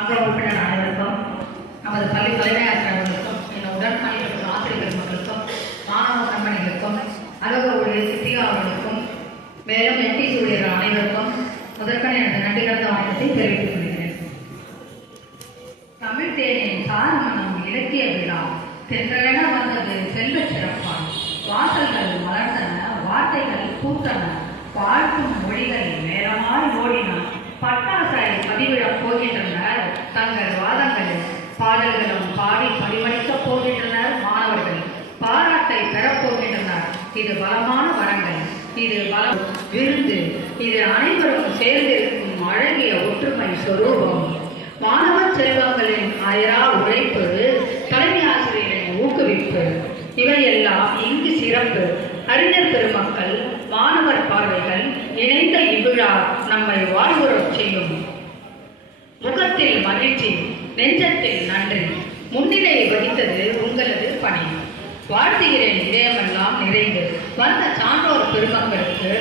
ஆக உறுப்பினர் அனைவருக்கும், நமது பள்ளி தலைமை ஆசிரியர்களுக்கும், என் உடன் பணிபுரியும் ஆசிரியர் மக்களுக்கும், மாணவ கண்மணிகளுக்கும், அலுவலக ஊழியர் சித்திகா அவர்களுக்கும், மேலும் எம்பிசி ஊழியர் அனைவருக்கும் முதற்கண் எனது நன்றி கலந்த வணக்கத்தை தெரிவித்துக் கொள்கிறேன். தமிழ் தேனின் சாரமணம் இலக்கிய விழா தென்றென வந்தது செல்வ சிறப்பான். வாசல்கள் மலர்ந்தன, வார்த்தைகள் பூத்தன, வாழ்க்கும் மொழிகள் நேரமாய் ஓடின. பட்டாசாய் பதிவிடப் போகின்றனர், தங்கள் வாதங்களில் பாடல்களும் பாடி பதிவளிக்கப் போகின்றனர். மாணவர்கள் பாராட்டை பெறப்போகின்றனர். இது பலமான வரங்கள், இது பலம் விருந்து, இது அனைவரும் சேர்ந்திருக்கும் அழகிய ஒற்றுமை சொரூபம். மாணவ செல்வங்களின் அயரா உழைப்பு, தலைமை ஆசிரியரின் ஊக்குவிப்பு, இவையெல்லாம் இங்கு சிறப்பு. அறிஞர் பெருமக்கள், மாணவர் பார்வைகள் இணைந்த இவ்விழா நம்மை வாழ்வுறச் செய்யும். முகத்தில் மகிழ்ச்சி, நெஞ்சத்தில் நன்றி. முன்னிலை வகித்தது உங்களது பணி. வாழ்த்துகிறேன் இதயமெல்லாம் நிறைந்து வந்த சான்றோர் பெருமக்களுக்கு